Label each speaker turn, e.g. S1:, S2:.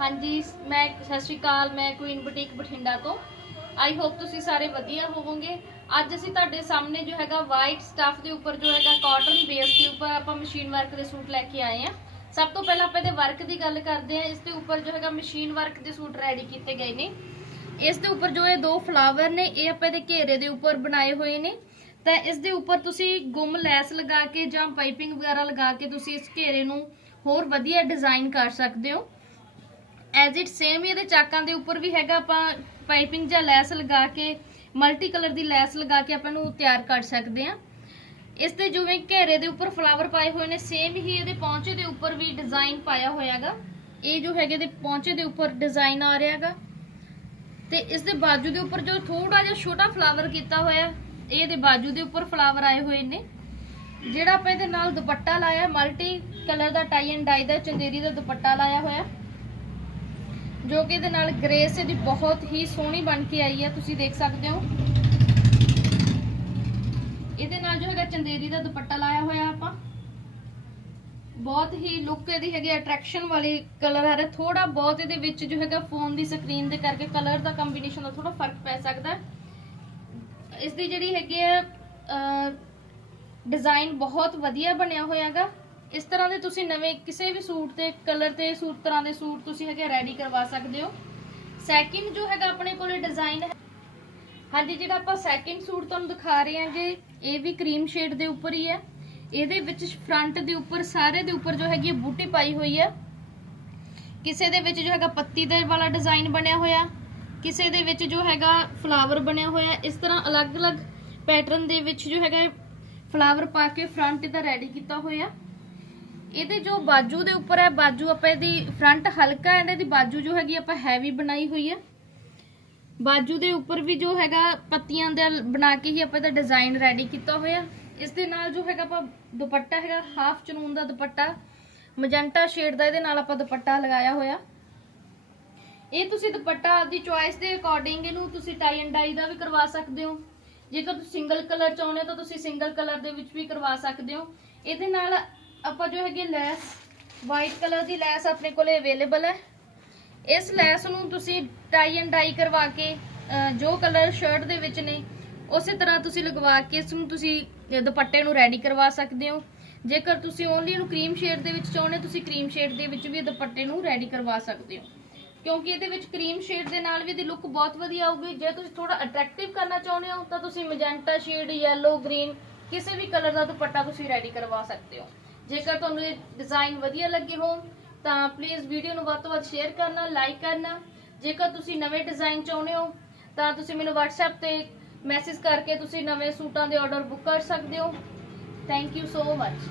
S1: ਹਾਂਜੀ, ਮੈਂ, ਸਤਿ ਸ਼੍ਰੀ ਅਕਾਲ, ਮੈਂ ਕੁਈਨ ਬੁਟੀਕ ਬਠਿੰਡਾ ਤੋਂ। ਆਈ ਹੋਪ ਤੁਸੀਂ ਸਾਰੇ ਵਧੀਆ ਹੋਵੋਗੇ। ਅੱਜ ਅਸੀਂ ਤੁਹਾਡੇ ਸਾਹਮਣੇ ਜੋ ਹੈਗਾ ਵਾਈਟ ਸਟਫ ਦੇ ਉੱਪਰ ਜੋ ਹੈਗਾ ਕਾਟਨ ਬੇਸ ਦੇ ਉੱਪਰ ਆਪਾਂ ਮਸ਼ੀਨ ਵਰਕ ਦੇ ਸੂਟ ਲੈ ਕੇ ਆਏ ਆ ਸਭ ਤੋਂ ਪਹਿਲਾਂ ਆਪਾਂ ਇਹਦੇ ਵਰਕ ਦੀ ਗੱਲ ਕਰਦੇ ਆ ਇਸ ਦੇ ਉੱਪਰ ਜੋ ਹੈਗਾ ਮਸ਼ੀਨ ਵਰਕ ਦੇ ਸੂਟ ਰੈਡੀ ਕੀਤੇ ਗਏ ਨੇ। ਇਸ ਦੇ ਉੱਪਰ ਜੋ ਇਹ ਦੋ ਫਲਾਵਰ ਨੇ, ਇਹ ਆਪਾਂ ਇਹਦੇ ਘੇਰੇ ਦੇ ਉੱਪਰ ਬਣਾਏ ਹੋਏ ਨੇ। ਤਾਂ ਇਸ ਦੇ ਉੱਪਰ ਤੁਸੀਂ ਗੁੰਮ ਲੈਸ ਲਗਾ ਕੇ ਜਾਂ ਪਾਈਪਿੰਗ ਵਗੈਰਾ ਲਗਾ ਕੇ ਤੁਸੀਂ ਇਸ ਘੇਰੇ ਨੂੰ ਹੋਰ ਵਧੀਆ ਡਿਜ਼ਾਈਨ ਕਰ ਸਕਦੇ ਹੋ। ਐਜ਼ ਇਟ ਸੇਮ ਹੀ ਇਹਦੇ ਚਾਕਾਂ ਦੇ ਉੱਪਰ ਵੀ ਹੈਗਾ, ਆਪਾਂ ਪਾਈਪਿੰਗ ਜਾਂ ਲੈਸ ਲਗਾ ਕੇ ਮਲਟੀ ਕਲਰ ਦੀ ਲੈਸ ਲਗਾ ਕੇ ਆਪਾਂ ਨੂੰ ਤਿਆਰ ਕਰ ਸਕਦੇ ਹਾਂ। ਇਸ ਤੇ ਜਿਵੇਂ ਘੇਰੇ ਦੇ ਉੱਪਰ ਫਲਾਵਰ ਪਾਏ ਹੋਏ ਨੇ ਸੇਮ ਹੀ ਇਹਦੇ ਪੌਂਚੇ ਦੇ ਉੱਪਰ ਵੀ ਡਿਜ਼ਾਈਨ ਪਾਇਆ ਹੋਇਆਗਾ ਇਹ ਜੋ ਹੈਗੇ ਦੇ ਪੌਂਚੇ ਦੇ ਉੱਪਰ ਡਿਜ਼ਾਈਨ ਆ ਰਿਹਾਗਾ ਤੇ ਇਸ ਦੇ ਬਾਜੂ ਦੇ ਉੱਪਰ ਜੋ ਥੋੜਾ ਜਿਹਾ ਛੋਟਾ ਫਲਾਵਰ ਕੀਤਾ ਹੋਇਆ, ਇਹ ਦੇ ਬਾਜੂ ਦੇ ਉੱਪਰ ਫਲਾਵਰ ਆਏ ਹੋਏ ਨੇ। ਜਿਹੜਾ ਆਪਾਂ ਇਹਦੇ ਨਾਲ ਦੁਪੱਟਾ ਲਾਇਆ ਮਲਟੀ ਕਲਰ ਦਾ ਟਾਈ ਐਂਡ ਡਾਈ ਦਾ, ਚੰਦੇਰੀ ਦਾ ਦੁਪੱਟਾ ਲਾਇਆ ਹੋਇਆ। ਜੋ ਕਿ ਇਹਦੇ ਨਾਲ ਗ੍ਰੇਸ ਇਹਦੀ ਬਹੁਤ ਹੀ ਸੋਹਣੀ ਬਣ ਕੇ ਆਈ ਹੈ ਤੁਸੀਂ ਦੇਖ ਸਕਦੇ ਹੋ। ਇਹਦੇ ਨਾਲ ਜੋ ਹੈਗਾ ਚੰਦੇਰੀ ਦਾ ਦੁਪੱਟਾ ਲਾਇਆ ਹੋਇਆ ਆਪਾਂ। ਬਹੁਤ ਹੀ ਲੁੱਕ ਇਹਦੀ ਹੈਗੀ ਅਟਰੈਕਸ਼ਨ ਵਾਲੀ ਕਲਰ ਆ ਰਿਹਾ। ਥੋੜਾ ਬਹੁਤ ਇਹਦੇ ਵਿੱਚ ਜੋ ਹੈਗਾ ਫੋਨ ਦੀ ਸਕਰੀਨ ਦੇ ਕਰਕੇ ਕਲਰ ਦਾ ਕੰਬੀਨੇਸ਼ਨ ਦਾ ਥੋੜਾ ਫ਼ਰਕ ਪੈ ਸਕਦਾ ਹੈ। ਇਸ ਦੀ ਜਿਹੜੀ ਹੈਗੀ ਹੈ ਡਿਜ਼ਾਈਨ ਬਹੁਤ ਵਧੀਆ ਬਣਿਆ ਹੋਇਆਗਾ। ਇਸ ਤਰ੍ਹਾਂ ਦੇ ਤੁਸੀਂ ਨਵੇਂ ਕਿਸੇ ਵੀ ਸੂਟ ਤੇ ਕਲਰ ਤੇ ਸੂਟ, ਤਰ੍ਹਾਂ ਦੇ ਸੂਟ ਤੁਸੀਂ ਹੈਗੇ ਰੈਡੀ ਕਰਵਾ ਸਕਦੇ ਹੋ। ਸੈਕਿੰਡ ਜੋ ਹੈਗਾ ਆਪਣੇ ਕੋਲੇ ਡਿਜ਼ਾਈਨ ਹੈ ਹਾਂਜੀ, ਜਿਹੜਾ ਆਪਾਂ ਸੈਕਿੰਡ ਸੂਟ ਤੁਹਾਨੂੰ ਦਿਖਾ ਰਹੇ ਹਾਂਗੇ ਇਹ ਵੀ ਕਰੀਮ ਸ਼ੇਡ ਦੇ ਉੱਪਰ ਹੀ ਹੈ। ਇਹਦੇ ਵਿੱਚ ਫਰੰਟ ਦੇ ਉੱਪਰ, ਸਾਰੇ ਦੇ ਉੱਪਰ ਜੋ ਹੈਗੀ ਬੂਟੀ ਪਾਈ ਹੋਈ ਹੈ। ਕਿਸੇ ਦੇ ਵਿੱਚ ਜੋ ਹੈਗਾ ਪੱਤੀ ਦੇ ਵਾਲਾ ਡਿਜ਼ਾਈਨ ਬਣਿਆ ਹੋਇਆ, ਕਿਸੇ ਦੇ ਵਿੱਚ ਜੋ ਹੈਗਾ ਫਲਾਵਰ ਬਣਿਆ ਹੋਇਆ, ਇਸ ਤਰ੍ਹਾਂ ਅਲੱਗ-ਅਲੱਗ ਪੈਟਰਨ ਦੇ ਵਿੱਚ ਜੋ ਹੈਗਾ ਫਲਾਵਰ ਪਾ ਕੇ ਫਰੰਟ ਦਾ ਰੈਡੀ ਕੀਤਾ ਹੋਇਆ। ਇਹਦੇ ਜੋ ਬਾਜੂ ਦੇ ਉੱਪਰ ਹੈ, ਬਾਜੂ ਆਪਾਂ ਇਹਦੀ ਫਰੰਟ ਹਲਕਾ ਐਂਡ ਇਹਦੀ ਬਾਜੂ ਜੋ ਹੈਗੀ ਆਪਾਂ ਹੈਵੀ ਬਣਾਈ ਹੋਈ ਹੈ। ਬਾਜੂ ਦੇ ਉੱਪਰ ਵੀ ਜੋ ਹੈਗਾ, ਪੱਤੀਆਂ ਦਾ ਬਣਾ ਕੇ ਹੀ ਆਪਾਂ ਇਹਦਾ ਡਿਜ਼ਾਈਨ ਰੈਡੀ ਕੀਤਾ ਹੋਇਆ। ਇਸ ਦੇ ਨਾਲ ਜੋ ਹੈਗਾ ਆਪਾਂ ਦੁਪੱਟਾ ਹੈਗਾ ਹਾਫ ਚਨੂਨ ਦਾ ਦੁਪੱਟਾ, ਮਜੰਟਾ ਸ਼ੇਡ ਦਾ ਇਹਦੇ ਨਾਲ ਆਪਾਂ ਦੁਪੱਟਾ ਲਗਾਇਆ ਹੋਇਆ। ਇਹ ਤੁਸੀਂ ਦੁਪੱਟਾ ਆਪਦੀ ਚੁਆਇਸ ਦੇ ਅਕੋਰਡਿੰਗ ਇਹਨੂੰ ਤੁਸੀਂ ਟਾਈ ਐਂਡ ਡਾਈ ਦਾ ਵੀ ਕਰਵਾ ਸਕਦੇ ਹੋ। ਜੇਕਰ ਤੁਸੀਂ ਸਿੰਗਲ ਕਲਰ ਚਾਹੁੰਦੇ ਹੋ ਤਾਂ ਤੁਸੀਂ ਸਿੰਗਲ ਕਲਰ ਦੇ ਵਿੱਚ ਵੀ ਕਰਵਾ ਸਕਦੇ ਹੋ। ਇਹਦੇ ਨਾਲ ਆਪਾਂ ਜੋ ਹੈਗੀ ਲੈਸ ਵਾਈਟ ਕਲਰ ਦੀ ਲੈਸ ਆਪਣੇ ਕੋਲੇ ਅਵੇਲੇਬਲ ਹੈ। ਇਸ ਲੈਸ ਨੂੰ ਤੁਸੀਂ ਟਾਈ ਐਂਡ ਡਾਈ ਕਰਵਾ ਕੇ ਜੋ ਕਲਰ ਸ਼ਰਟ ਦੇ ਵਿੱਚ ਨੇ ਉਸੇ ਤਰ੍ਹਾਂ ਤੁਸੀਂ ਲਗਵਾ ਕੇ ਇਸ ਨੂੰ ਤੁਸੀਂ ਦੁਪੱਟੇ ਨੂੰ ਰੈਡੀ ਕਰਵਾ ਸਕਦੇ ਹੋ। ਜੇਕਰ ਤੁਸੀਂ ਓਨਲੀ ਇਹਨੂੰ ਕਰੀਮ ਸ਼ੇਡ ਦੇ ਵਿੱਚ ਚਾਹੁੰਦੇ ਹੋ, ਤੁਸੀਂ ਕਰੀਮ ਸ਼ੇਡ ਦੇ ਵਿੱਚ ਵੀ ਦੁਪੱਟੇ ਨੂੰ ਰੈਡੀ ਕਰਵਾ ਸਕਦੇ ਹੋ। ਕਿਉਂਕਿ ਇਹਦੇ ਵਿੱਚ ਕਰੀਮ ਸ਼ੇਡ ਦੇ ਨਾਲ ਵੀ ਇਹਦੀ ਲੁੱਕ ਬਹੁਤ ਵਧੀਆ ਆਊਗੀ। ਜੇ ਤੁਸੀਂ ਥੋੜਾ ਅਟਰੈਕਟਿਵ ਕਰਨਾ ਚਾਹੁੰਦੇ ਹੋ ਤਾਂ ਤੁਸੀਂ ਮੈਜੈਂਟਾ ਸ਼ੇਡ ਯੈਲੋ ਗ੍ਰੀਨ ਕਿਸੇ ਵੀ ਕਲਰ ਦਾ ਦੁਪੱਟਾ ਤੁਸੀਂ ਰੈਡੀ ਕਰਵਾ ਸਕਦੇ ਹੋ। ਜੇਕਰ ਤੁਹਾਨੂੰ ਇਹ ਡਿਜ਼ਾਈਨ ਵਧੀਆ ਲੱਗੇ ਹੋਣ, ਤਾਂ ਪਲੀਜ਼ ਵੀਡੀਓ ਨੂੰ ਵੱਧ ਤੋਂ ਵੱਧ ਸ਼ੇਅਰ ਕਰਨਾ ਲਾਈਕ ਕਰਨਾ। ਜੇਕਰ ਤੁਸੀਂ ਨਵੇਂ ਡਿਜ਼ਾਈਨ ਚਾਹੁੰਦੇ ਹੋ, ਤਾਂ ਤੁਸੀਂ ਮੈਨੂੰ WhatsApp ਤੇ ਮੈਸੇਜ ਕਰਕੇ ਤੁਸੀਂ ਨਵੇਂ ਸੂਟਾਂ ਦੇ ਆਰਡਰ ਬੁੱਕ ਕਰ ਸਕਦੇ ਹੋ। Thank you so much